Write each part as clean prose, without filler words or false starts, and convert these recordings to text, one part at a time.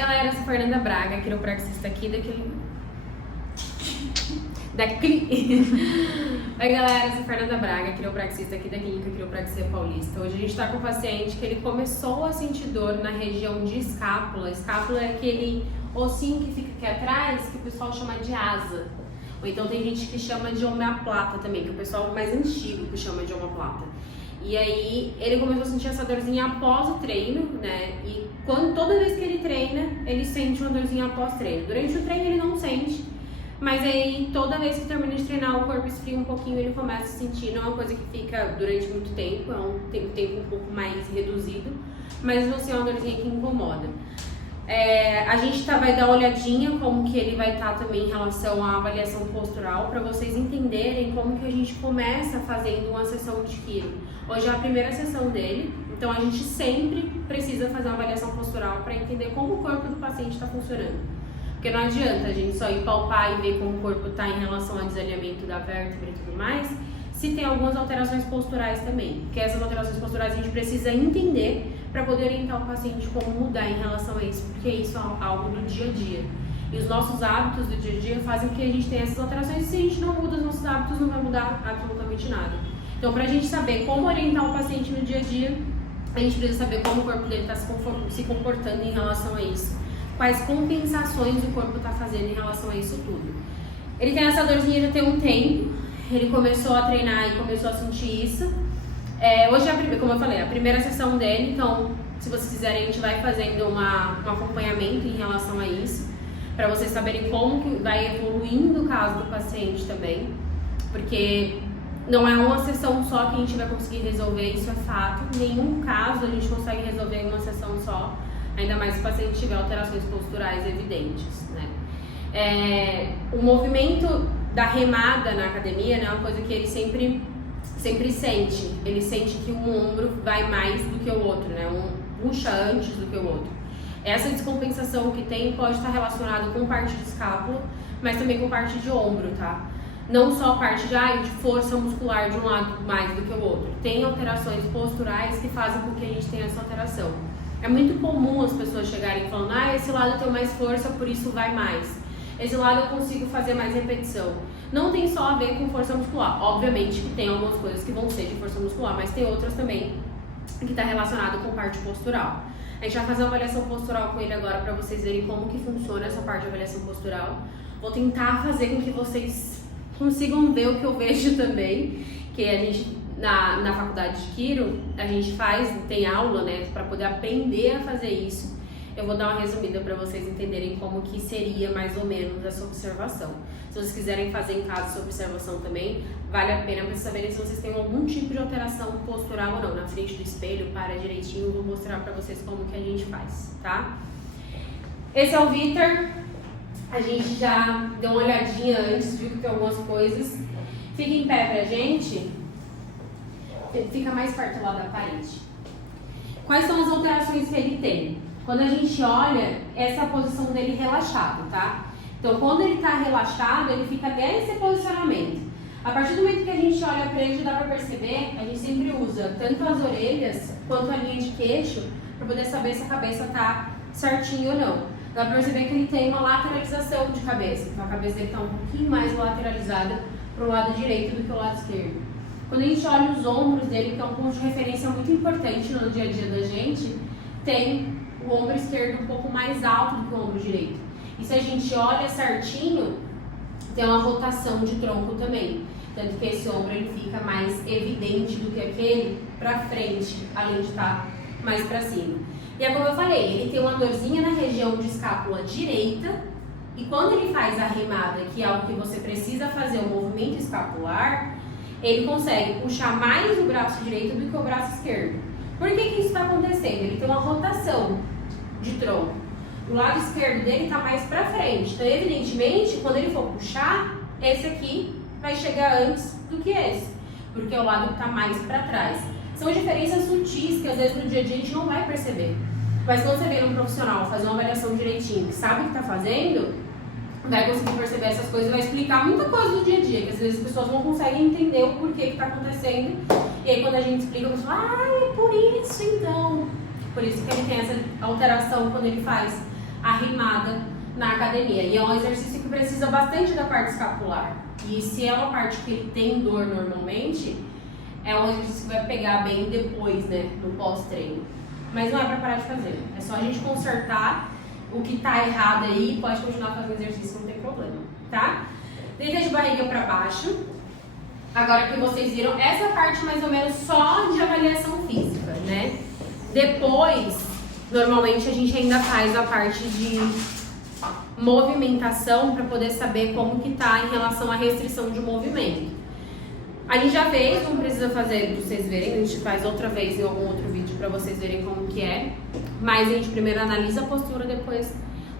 Oi galera, eu sou Fernanda Braga, quiropraxista aqui Oi galera, eu sou Fernanda Braga, quiropraxista aqui da Clínica Quiropraxia Paulista. Hoje a gente está com um paciente que ele começou a sentir dor na região de escápula. Escápula é aquele ossinho que fica aqui atrás, que o pessoal chama de asa. Ou então tem gente que chama de omoplata também, que é o pessoal mais antigo que chama de omoplata. E aí ele começou a sentir essa dorzinha após o treino, né? E toda vez que ele treina, ele sente uma dorzinha após treino. Durante o treino ele não sente, mas aí toda vez que termina de treinar o corpo esfria um pouquinho, ele começa a sentir. Não é uma coisa que fica durante muito tempo, é um tempo um pouco mais reduzido, mas não é uma dorzinha que incomoda. A gente vai dar uma olhadinha como que ele vai estar também em relação à avaliação postural, para vocês entenderem como que a gente começa fazendo uma sessão de quiro. Hoje é a primeira sessão dele, então a gente sempre precisa fazer uma avaliação postural para entender como o corpo do paciente está funcionando. Porque não adianta a gente só ir palpar e ver como o corpo está em relação ao desalinhamento da vértebra e tudo mais, se tem algumas alterações posturais também. Porque essas alterações posturais a gente precisa entender para poder orientar o paciente como mudar em relação a isso, porque isso é algo do dia a dia. E os nossos hábitos do dia a dia fazem com que a gente tenha essas alterações, e se a gente não muda os nossos hábitos, não vai mudar absolutamente nada. Então, para a gente saber como orientar o paciente no dia a dia, a gente precisa saber como o corpo dele está se comportando em relação a isso, quais compensações o corpo está fazendo em relação a isso tudo. Ele tem essa dorzinha já tem um tempo, ele começou a treinar e começou a sentir isso. Hoje é como eu falei, a primeira sessão dele, então se vocês quiserem a gente vai fazendo um acompanhamento em relação a isso, para vocês saberem como que vai evoluindo o caso do paciente também, porque não é uma sessão só que a gente vai conseguir resolver, isso é fato. Nenhum caso a gente consegue resolver em uma sessão só, ainda mais se o paciente tiver alterações posturais evidentes, né? O movimento da remada na academia, né, é uma coisa que ele sempre sente. Ele sente que um ombro vai mais do que o outro, né? Um puxa antes do que o outro. Essa descompensação que tem pode estar relacionada com parte de escápula, mas também com parte de ombro, tá? Não só a parte de força muscular de um lado mais do que o outro. Tem alterações posturais que fazem com que a gente tenha essa alteração. É muito comum as pessoas chegarem falando, esse lado eu tenho mais força, por isso vai mais. Esse lado eu consigo fazer mais repetição. Não tem só a ver com força muscular. Obviamente que tem algumas coisas que vão ser de força muscular, mas tem outras também que está relacionado com parte postural. A gente vai fazer uma avaliação postural com ele agora para vocês verem como que funciona essa parte de avaliação postural. Vou tentar fazer com que vocês consigam ver o que eu vejo também, que a gente na faculdade de Quiro, a gente tem aula, né, para poder aprender a fazer isso. Eu vou dar uma resumida para vocês entenderem como que seria mais ou menos essa observação. Se vocês quiserem fazer em casa essa observação também, vale a pena para saberem se vocês têm algum tipo de alteração postural ou não. Na frente do espelho, para direitinho, eu vou mostrar para vocês como que a gente faz, tá? Esse é o Vitor. A gente já deu uma olhadinha antes, viu que tem algumas coisas. Fica em pé pra gente. Fica mais perto lá da parede. Quais são as alterações que ele tem? Quando a gente olha, essa posição dele relaxado, tá? Então, quando ele tá relaxado, ele fica nesse posicionamento. A partir do momento que a gente olha pra ele, já dá pra perceber, a gente sempre usa tanto as orelhas quanto a linha de queixo pra poder saber se a cabeça tá certinho ou não. Dá pra perceber que ele tem uma lateralização de cabeça. Então, a cabeça dele tá um pouquinho mais lateralizada pro lado direito do que o lado esquerdo. Quando a gente olha os ombros dele, que é um ponto de referência muito importante no dia a dia da gente, tem o ombro esquerdo um pouco mais alto do que o ombro direito. E se a gente olha certinho, tem uma rotação de tronco também. Tanto que esse ombro ele fica mais evidente do que aquele pra frente, além de estar mais pra cima. E é como eu falei, ele tem uma dorzinha na região de escápula direita, e quando ele faz a remada, que é o que você precisa fazer, o movimento escapular, ele consegue puxar mais o braço direito do que o braço esquerdo. Por que isso está acontecendo? Ele tem uma rotação de tronco. O lado esquerdo dele está mais para frente. Então, evidentemente, quando ele for puxar, esse aqui vai chegar antes do que esse, porque é o lado que está mais para trás. São diferenças sutis que às vezes no dia a dia a gente não vai perceber. Mas quando você vê um profissional fazer uma avaliação direitinho, que sabe o que está fazendo, vai conseguir perceber essas coisas e vai explicar muita coisa do dia a dia, que às vezes as pessoas não conseguem entender o porquê que está acontecendo. E aí quando a gente explica, a pessoa fala, é por isso então. Por isso que ele tem essa alteração quando ele faz a arrimada na academia. E é um exercício que precisa bastante da parte escapular. E se é uma parte que ele tem dor normalmente, é um exercício que vai pegar bem depois, né, no pós-treino. Mas não é pra parar de fazer. É só a gente consertar o que tá errado aí, pode continuar fazendo exercício, não tem problema, tá? Deita de barriga pra baixo. Agora que vocês viram, essa parte mais ou menos só de avaliação física, né? Depois, normalmente a gente ainda faz a parte de movimentação para poder saber como que tá em relação à restrição de movimento. A gente já fez, não precisa fazer para vocês verem, a gente faz outra vez em algum outro vídeo para vocês verem como que é. Mas a gente primeiro analisa a postura, depois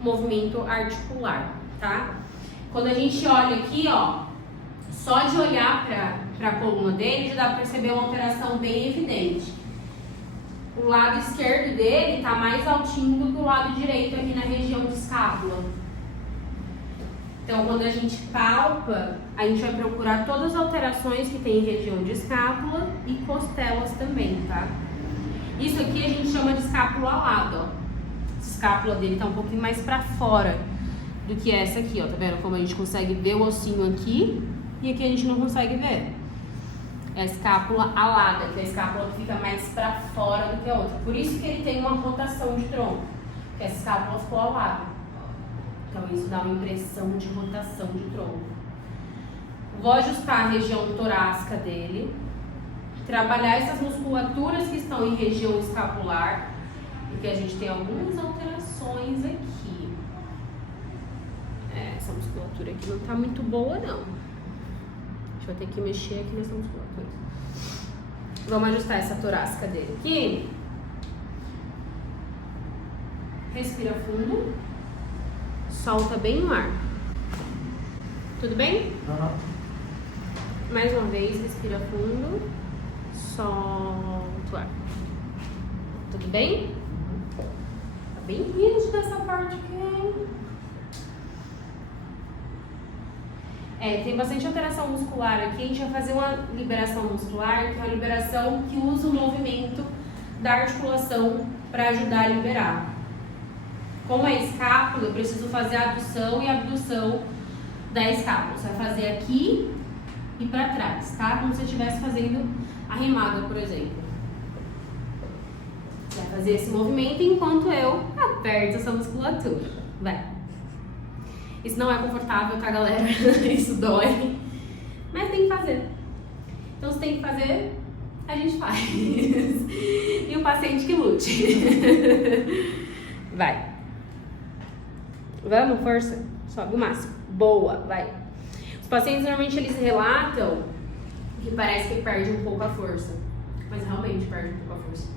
o movimento articular, tá? Quando a gente olha aqui, ó, só de olhar para a coluna dele já dá para perceber uma alteração bem evidente. O lado esquerdo dele tá mais altinho do que o lado direito aqui na região de escápula. Então, quando a gente palpa, a gente vai procurar todas as alterações que tem em região de escápula e costelas também, tá? Isso aqui a gente chama de escápula alada, ó. Essa escápula dele tá um pouquinho mais pra fora do que essa aqui, ó. Tá vendo como a gente consegue ver o ossinho aqui e aqui a gente não consegue ver? É a escápula alada, que é a escápula que fica mais pra fora do que a outra. Por isso que ele tem uma rotação de tronco, porque essa escápula ficou alada. Então isso dá uma impressão de rotação de tronco. Vou ajustar a região torácica dele, trabalhar essas musculaturas que estão em região escapular, porque a gente tem algumas alterações aqui. Essa musculatura aqui não tá muito boa não. A gente vai ter que mexer aqui nessa musculatura. Vamos ajustar essa torácica dele aqui. Respira fundo. Solta bem no ar. Tudo bem? Uhum. Mais uma vez, respira fundo. Solta o ar. Tudo bem? Tá bem rígido essa parte aqui. Tem bastante alteração muscular aqui. A gente vai fazer uma liberação muscular, que é uma liberação que usa o movimento da articulação para ajudar a liberar. Como é escápula, eu preciso fazer a adução e abdução da escápula. Você vai fazer aqui e para trás, tá? Como se você estivesse fazendo a remada, por exemplo. Você vai fazer esse movimento enquanto eu aperto essa musculatura. Vai. Isso não é confortável, tá, galera? Isso dói. Mas tem que fazer. Então, se tem que fazer, a gente faz. E o paciente que lute. Vai. Vamos, força. Sobe o máximo. Boa, vai. Os pacientes normalmente eles relatam que parece que perde um pouco a força. Mas realmente perde um pouco a força.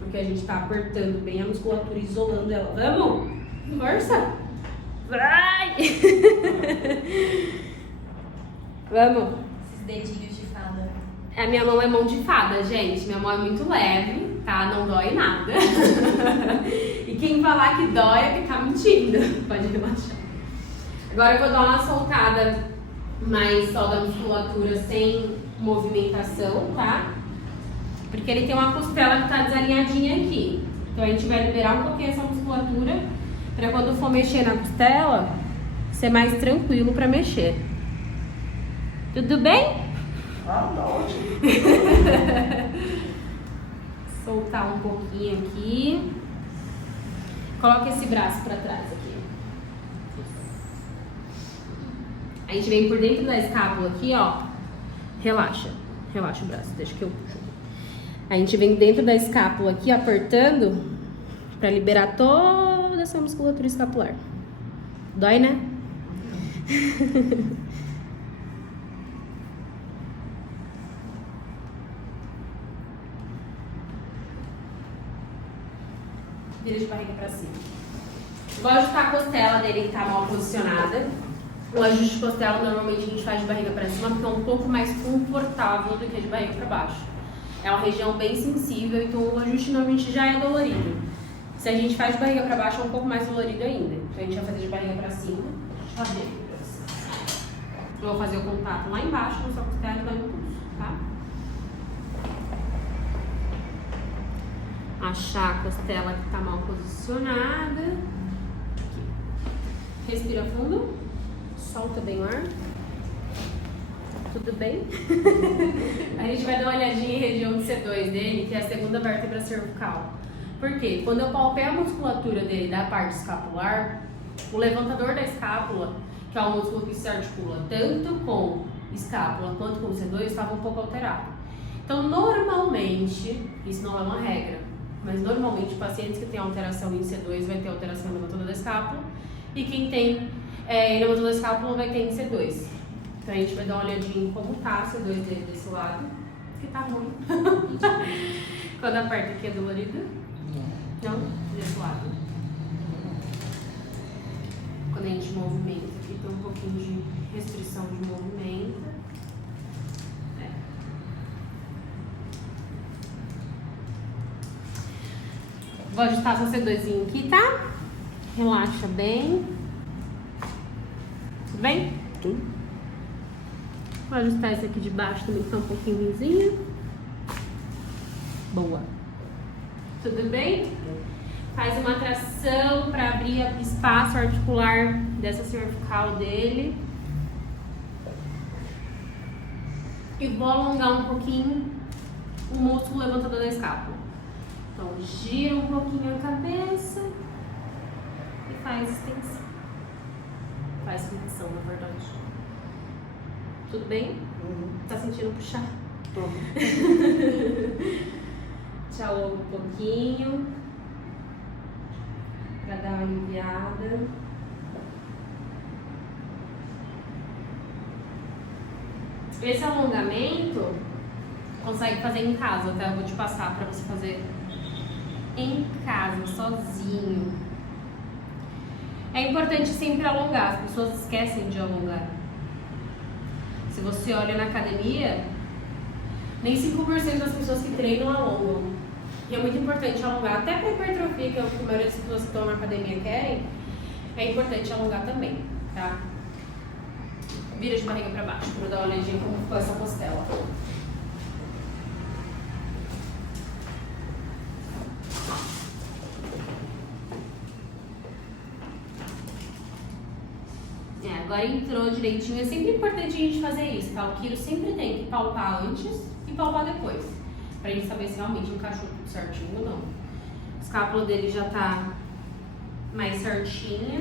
Porque a gente tá apertando bem a musculatura, isolando ela. Vamos! Força! Vai! Vamos! Esses dedinhos de fada. A minha mão é mão de fada, gente. Minha mão é muito leve, tá? Não dói nada. E quem falar que dói é que tá mentindo. Pode relaxar. Agora eu vou dar uma soltada mais só da musculatura sem movimentação, tá? Porque ele tem uma costela que tá desalinhadinha aqui. Então a gente vai liberar um pouquinho essa musculatura pra quando for mexer na costela ser mais tranquilo pra mexer. Tudo bem? Ah, tá ótimo. Soltar um pouquinho aqui. Coloca esse braço pra trás aqui. A gente vem por dentro da escápula aqui, ó. Relaxa. Relaxa o braço, deixa que eu puxo. A gente vem dentro da escápula aqui, apertando, pra liberar toda essa musculatura escapular. Dói, né? Vira de barriga pra cima. Vou ajustar a costela dele que tá mal posicionada. O ajuste de costela normalmente a gente faz de barriga pra cima porque é um pouco mais confortável do que de barriga pra baixo. É uma região bem sensível, então o ajuste normalmente já é dolorido. Se a gente faz de barriga pra baixo é um pouco mais dolorido ainda. Então a gente vai fazer de barriga pra cima. Deixa eu fazer aqui pra vocês. Eu vou fazer o contato lá embaixo na sua costela e vai no pulso, tá? Achar a costela que tá mal posicionada. Respira fundo. Solta bem o ar. Tudo bem? A gente vai dar uma olhadinha em região de C2 dele, que é a segunda vértebra cervical. Por quê? Quando eu palpei a musculatura dele da parte escapular, o levantador da escápula, que é o músculo que se articula tanto com escápula quanto com C2, estava um pouco alterado. Então, normalmente, isso não é uma regra, mas normalmente pacientes que têm alteração em C2 vai ter alteração no levantador da escápula, e quem tem levantador da escápula vai ter em C2. Então a gente vai dar uma olhadinha em como tá a C2 dele desse lado, que tá ruim. Quando a parte aqui é dolorida? Não, desse lado. Quando a gente movimenta, aqui tem um pouquinho de restrição de movimento. Vou ajustar essa C2 aqui, tá? Relaxa bem. Tudo bem? Tudo. Vou ajustar esse aqui de baixo também, que tá um pouquinho lisinho. Boa. Tudo bem? Faz uma tração para abrir o espaço articular dessa cervical dele. E vou alongar um pouquinho o músculo levantador da escápula. Então, gira um pouquinho a cabeça e faz extensão. Faz flexão, na verdade. Tudo bem? Tá sentindo puxar? Tô. Tchau um pouquinho. Pra dar uma aliviada. Esse alongamento consegue fazer em casa, tá? Eu vou te passar pra você fazer em casa, sozinho. É importante sempre alongar, as pessoas esquecem de alongar. Se você olha na academia, nem 5% das pessoas que treinam alongam. E é muito importante alongar, até para hipertrofia, que é o que a maioria das pessoas que estão na academia querem, é importante alongar também, tá? Vira de barriga para baixo, para dar uma olhadinha como ficou essa costela. Agora entrou direitinho. É sempre importante a gente fazer isso, tá? O quiro sempre tem que palpar antes e palpar depois, pra gente saber se realmente encaixou tudo certinho ou não. A escápula dele já tá mais certinha.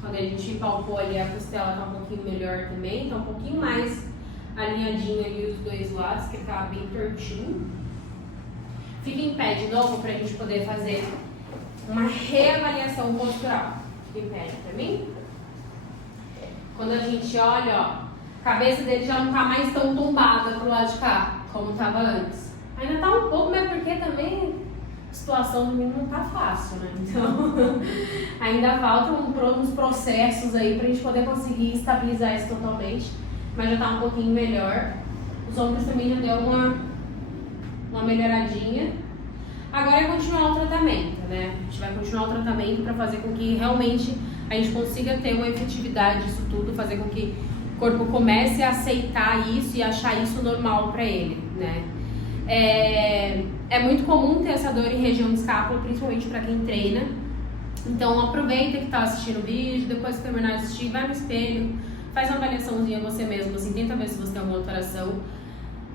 Quando a gente palpou ali, a costela tá um pouquinho melhor também, tá um pouquinho mais alinhadinho ali os dois lados, que tá bem tortinho. Fica em pé de novo pra gente poder fazer uma reavaliação postural. Fica em pé pra mim. Quando a gente olha, ó, a cabeça dele já não tá mais tão tombada pro lado de cá, como tava antes. Ainda tá um pouco, mas porque também a situação do menino não tá fácil, né? Então, ainda faltam uns processos aí pra gente poder conseguir estabilizar isso totalmente, mas já tá um pouquinho melhor. Os ombros também já deu uma melhoradinha. Agora é continuar o tratamento, né? A gente vai continuar o tratamento para fazer com que realmente a gente consiga ter uma efetividade disso tudo, fazer com que o corpo comece a aceitar isso e achar isso normal para ele, né? É muito comum ter essa dor em região de escápula, principalmente para quem treina. Então aproveita que tá assistindo o vídeo, depois que terminar de assistir, vai no espelho, faz uma avaliaçõezinha você mesmo, assim, tenta ver se você tem alguma alteração.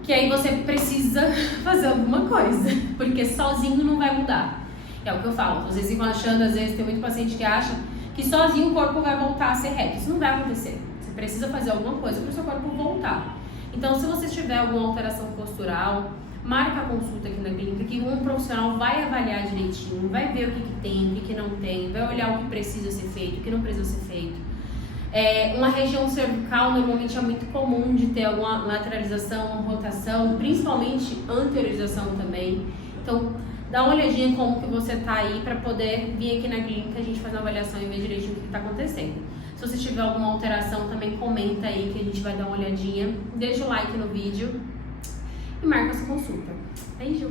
Que aí você precisa fazer alguma coisa, porque sozinho não vai mudar. É o que eu falo, vocês ficam achando, às vezes tem muito paciente que acha que sozinho o corpo vai voltar a ser reto. Isso não vai acontecer. Você precisa fazer alguma coisa para o seu corpo voltar. Então, se você tiver alguma alteração postural, marca a consulta aqui na clínica, que um profissional vai avaliar direitinho, vai ver o que tem, o que não tem, vai olhar o que precisa ser feito, o que não precisa ser feito. Uma região cervical normalmente é muito comum de ter alguma lateralização, rotação, principalmente anteriorização também. Então, dá uma olhadinha em como que você tá aí para poder vir aqui na clínica, a gente faz uma avaliação e ver direitinho o que está acontecendo. Se você tiver alguma alteração, também comenta aí que a gente vai dar uma olhadinha. Deixa o like no vídeo e marca a sua consulta. Beijo!